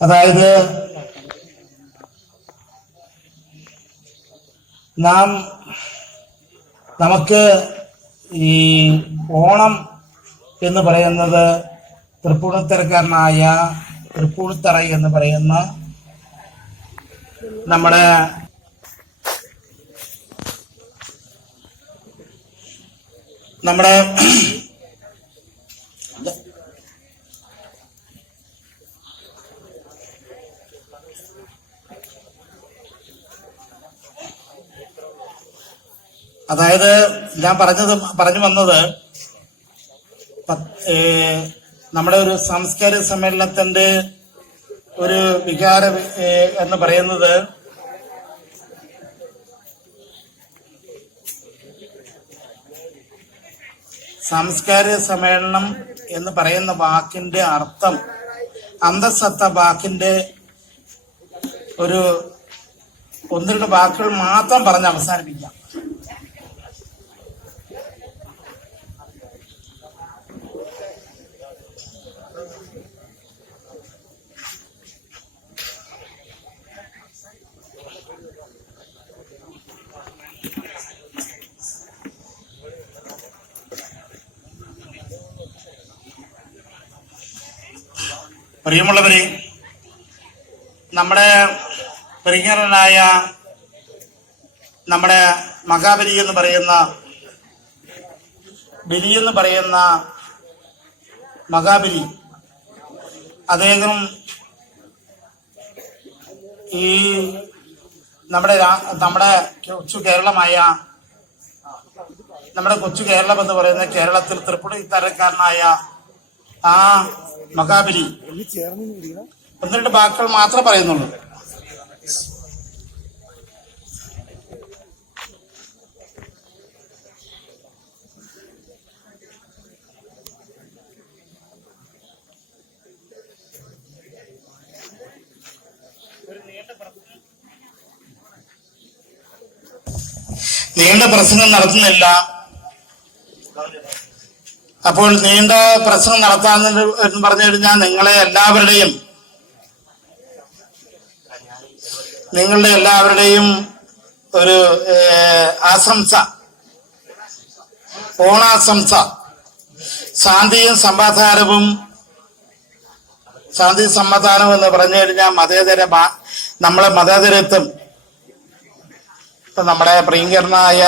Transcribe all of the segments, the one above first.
അതായത് നമുക്ക് ഈ ഓണം എന്ന് പറയുന്നത് തൃപ്പൂണിത്തറക്കാരനായ തൃപ്പൂണിത്തറ എന്ന് പറയുന്ന നമ്മുടെ അതായത് ഞാൻ പറഞ്ഞു വന്നത് നമ്മുടെ ഒരു സാംസ്കാരിക സമ്മേളനത്തിന്റെ ഒരു വികാരം എന്ന് പറയുന്നത് സാംസ്കാരിക സമ്മേളനം എന്ന് പറയുന്ന വാക്കിന്റെ അർത്ഥം അന്തസത്ത വാക്കിന്റെ ഒരു ഒന്ന് രണ്ട് വാക്കുകൾ മാത്രം പറഞ്ഞ് അവസാനിപ്പിക്കാം. പ്രിയമുള്ളവരെ, നമ്മുടെ പ്രിയങ്കരനായ നമ്മുടെ മഹാബലി എന്ന് പറയുന്ന മഹാബലി അദ്ദേഹം ഈ നമ്മുടെ കൊച്ചു കേരളമായ നമ്മുടെ കൊച്ചു കേരളം എന്ന് പറയുന്ന കേരളത്തിൽ തൃപ്പൂണിത്തറക്കാരനായ ആ മഹാബലി ഒന്ന് രണ്ട് വാക്കുകൾ മാത്രമേ പറയുന്നുള്ളൂ. നീണ്ട പ്രസംഗം നടത്തുന്നില്ല. അപ്പോൾ നീണ്ട പ്രസംഗം നടത്താമെന്ന് പറഞ്ഞു കഴിഞ്ഞാൽ നിങ്ങളുടെ എല്ലാവരുടെയും ഒരു ആശംസ, ഓണാശംസ, ശാന്തിയും സമാധാനവും എന്ന് പറഞ്ഞു കഴിഞ്ഞാൽ നമ്മളെ മതേതരത്വം. ഇപ്പൊ നമ്മുടെ പ്രിയങ്കരനായ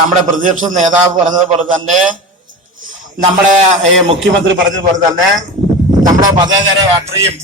നമ്മുടെ പ്രതിപക്ഷ നേതാവ് പറഞ്ഞതുപോലെ തന്നെ, നമ്മുടെ മുഖ്യമന്ത്രി പറഞ്ഞതുപോലെ തന്നെ, നമ്മുടെ മതേതര രാഷ്ട്രീയം